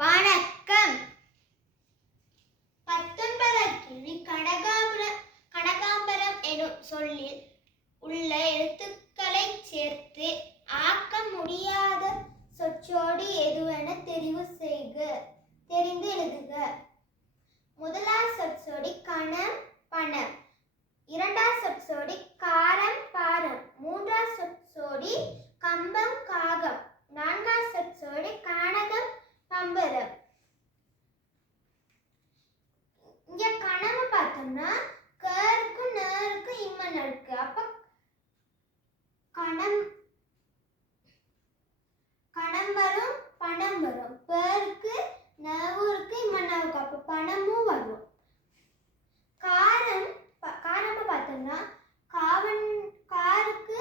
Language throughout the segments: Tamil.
வணக்கம். 19வது கேள்வி. கனகாம்பரம் எனும் சொல்லில் உள்ள எழுத்துக்களைச் சேர்த்து ஆக்க முடியாத சொற்றொடர் எதுவென தெரிந்து எழுதுக. முதலாவது சொற்றொடர் கணம் பணம், இரண்டாவது சொற்றொடர் காரம் பாரம், மூன்றாவது சொற்றொடர் கம்பம் காகம், நான்காவது சொற்றொடர் கானகம் பம்பரம். இங்க கணம் பார்த்தோம்னா கருக்கு நருக்கு இம்மன் இருக்கு. அப்ப கணம் வரும், பணம் வரும். பேருக்கு நவுருக்கு இம்மன்னாவுக்கு, அப்ப பணமும் வரும். காரம் பார்த்தோம்னா காருக்கு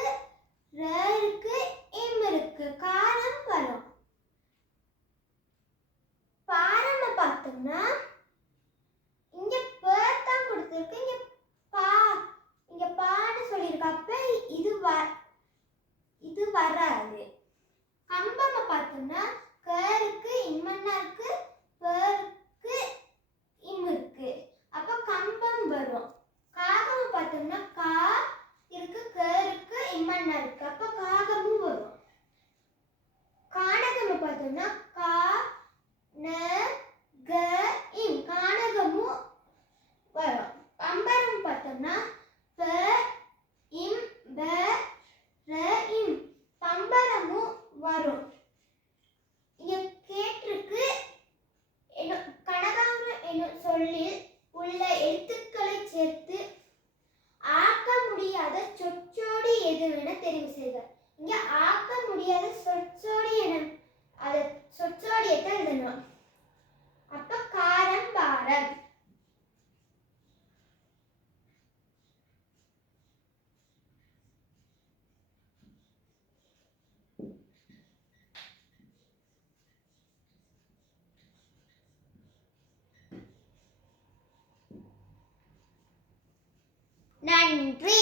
இருக்கு இம் இருக்கு, காரம் வரும். பாரம் பார்த்தோம்னா இங்க பேர் தான் கொடுத்திருக்கு, இங்க பான்னு சொல்லியிருக்கு. அப்ப இது வராது. கம்பம் பார்த்தோம்னா கருக்கு இம்மன்னா இருக்கு, பேருக்கு இம் இருக்கு, அப்ப கம்பம் வரும். காகம் பார்த்தோம்னா கா இருக்கு, கருக்கு இம்மன்னா இருக்கு, அப்ப காகமும் வரும். கானகம் பார்த்தோம்னா கா ந க இம், கானகமும் வரும். பம்பரம் பார்த்தோம்னா ப இம் ப ர இம், பம்பரமும் வரும். இங்க கேட்டிருக்கு கனகாம்பரம் எனும் சொல்லில் உள்ள எழுத்துக்களை சேர்த்து ஆக்க முடியாத சொற்றொடர் எதுவென தெரிவு செய்க. இங்க ஆக்க முடியாத சொற்றொடர் எனும் அது சொற்றொடர் தான் எழுதணும். அப்ப காரம் பாரம். நன்றி.